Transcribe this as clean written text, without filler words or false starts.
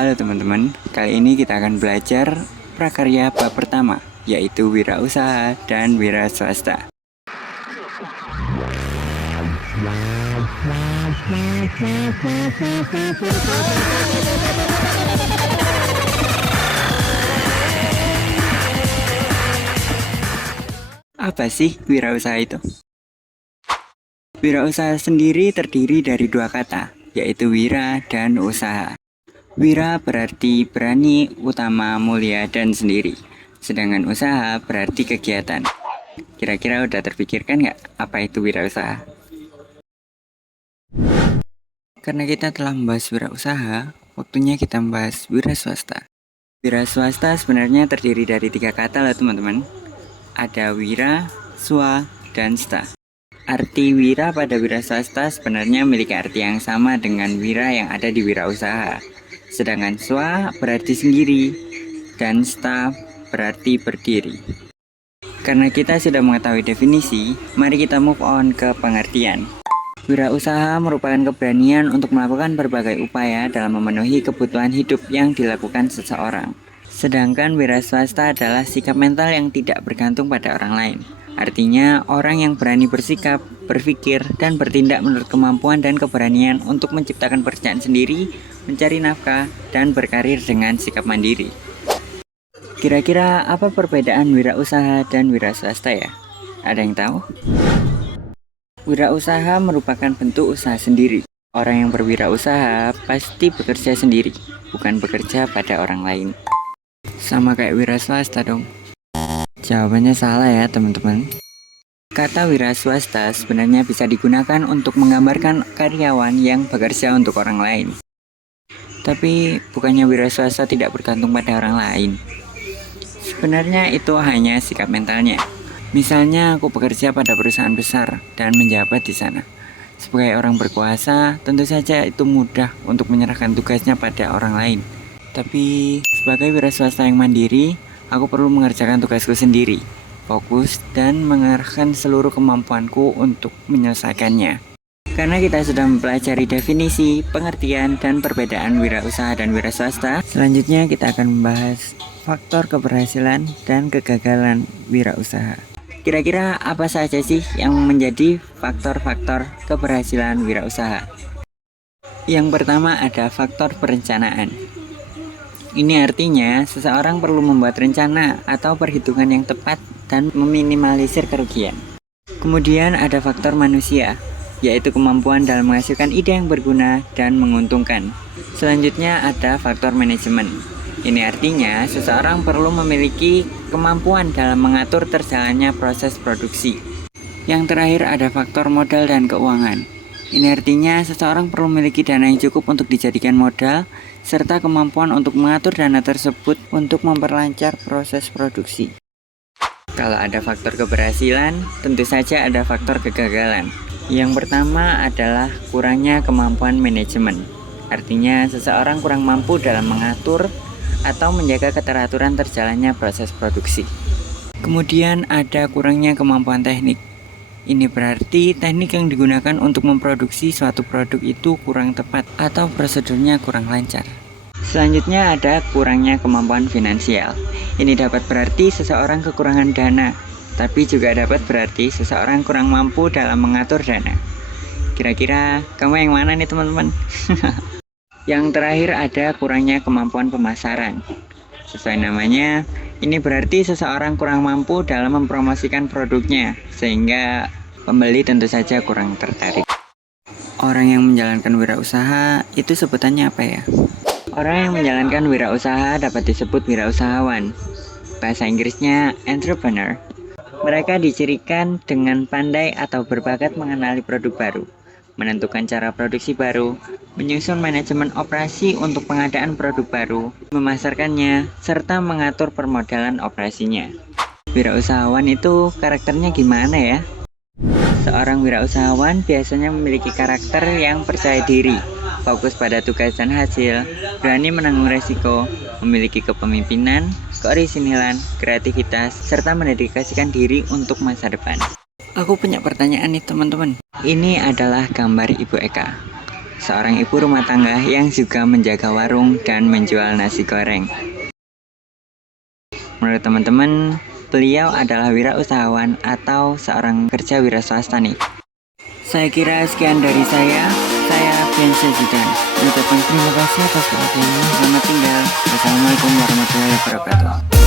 Halo teman-teman, kali ini kita akan belajar prakarya bab pertama, yaitu wirausaha dan wira swasta. Apa sih wirausaha itu? Wirausaha sendiri terdiri dari dua kata, yaitu wira dan usaha. Wira berarti berani, utama, mulia, dan sendiri. Sedangkan usaha berarti kegiatan. Kira-kira udah terpikirkan nggak apa itu wirausaha? Karena kita telah membahas wirausaha, waktunya kita membahas wira swasta. Wira swasta sebenarnya terdiri dari tiga kata loh teman-teman. Ada wira, swa, dan sta. Arti wira pada wira swasta sebenarnya memiliki arti yang sama dengan wira yang ada di wirausaha. Sedangkan swa berarti sendiri dan sta berarti berdiri. Karena kita sudah mengetahui definisi, mari kita move on ke pengertian. Wirausaha merupakan keberanian untuk melakukan berbagai upaya dalam memenuhi kebutuhan hidup yang dilakukan seseorang. Sedangkan wira swasta adalah sikap mental yang tidak bergantung pada orang lain. Artinya, orang yang berani bersikap, berpikir, dan bertindak menurut kemampuan dan keberanian untuk menciptakan pekerjaan sendiri, mencari nafkah, dan berkarir dengan sikap mandiri. Kira-kira apa perbedaan wirausaha dan wira swasta ya? Ada yang tahu? Wirausaha merupakan bentuk usaha sendiri. Orang yang berwirausaha pasti bekerja sendiri, bukan bekerja pada orang lain. Sama kayak wira swasta dong. Jawabannya salah ya teman-teman. Kata wira swasta sebenarnya bisa digunakan untuk menggambarkan karyawan yang bekerja untuk orang lain. Tapi bukannya wira swasta tidak bergantung pada orang lain. Sebenarnya itu hanya sikap mentalnya. Misalnya aku bekerja pada perusahaan besar dan menjabat di sana. Sebagai orang berkuasa, tentu saja itu mudah untuk menyerahkan tugasnya pada orang lain. Tapi sebagai wira swasta yang mandiri, aku perlu mengerjakan tugasku sendiri, fokus, dan mengerahkan seluruh kemampuanku untuk menyelesaikannya. Karena kita sudah mempelajari definisi, pengertian, dan perbedaan wirausaha dan wira swasta, selanjutnya kita akan membahas faktor keberhasilan dan kegagalan wirausaha. Kira-kira apa saja sih yang menjadi faktor-faktor keberhasilan wirausaha? Yang pertama ada faktor perencanaan. Ini artinya seseorang perlu membuat rencana atau perhitungan yang tepat dan meminimalisir kerugian. Kemudian ada faktor manusia, yaitu kemampuan dalam menghasilkan ide yang berguna dan menguntungkan. Selanjutnya ada faktor manajemen. Ini artinya seseorang perlu memiliki kemampuan dalam mengatur terjalannya proses produksi. Yang terakhir ada faktor modal dan keuangan. Ini artinya seseorang perlu memiliki dana yang cukup untuk dijadikan modal, serta kemampuan untuk mengatur dana tersebut untuk memperlancar proses produksi. Kalau ada faktor keberhasilan, tentu saja ada faktor kegagalan. Yang pertama adalah kurangnya kemampuan manajemen. Artinya seseorang kurang mampu dalam mengatur atau menjaga keteraturan terjalannya proses produksi. Kemudian ada kurangnya kemampuan teknik. Ini berarti teknik yang digunakan untuk memproduksi suatu produk itu kurang tepat atau prosedurnya kurang lancar. Selanjutnya ada kurangnya kemampuan finansial. Ini dapat berarti seseorang kekurangan dana, tapi juga dapat berarti seseorang kurang mampu dalam mengatur dana. Kira-kira kamu yang mana nih teman-teman? Yang terakhir ada kurangnya kemampuan pemasaran. Sesuai namanya, ini berarti seseorang kurang mampu dalam mempromosikan produknya, sehingga pembeli tentu saja kurang tertarik. Orang yang menjalankan wirausaha itu sebutannya apa ya? Orang yang menjalankan wirausaha dapat disebut wirausahawan. Bahasa Inggrisnya entrepreneur. Mereka dicirikan dengan pandai atau berbakat mengenali produk baru, menentukan cara produksi baru, menyusun manajemen operasi untuk pengadaan produk baru, memasarkannya, serta mengatur permodalan operasinya. Wirausahawan itu karakternya gimana ya? Seorang wirausahawan biasanya memiliki karakter yang percaya diri, fokus pada tugas dan hasil, berani menanggung resiko, memiliki kepemimpinan, keorisinilan, kreativitas, serta mendedikasikan diri untuk masa depan. Aku punya pertanyaan nih teman-teman. Ini adalah gambar Ibu Eka. seorang ibu rumah tangga yang juga menjaga warung dan menjual nasi goreng. Menurut teman-teman, beliau adalah wirausahawan atau seorang kerja wira swasta nih. Saya kira sekian dari saya Fian Sejidan. Mengucapkan terima kasih atas perhatiannya. Selamat tinggal. Wassalamualaikum warahmatullahi wabarakatuh.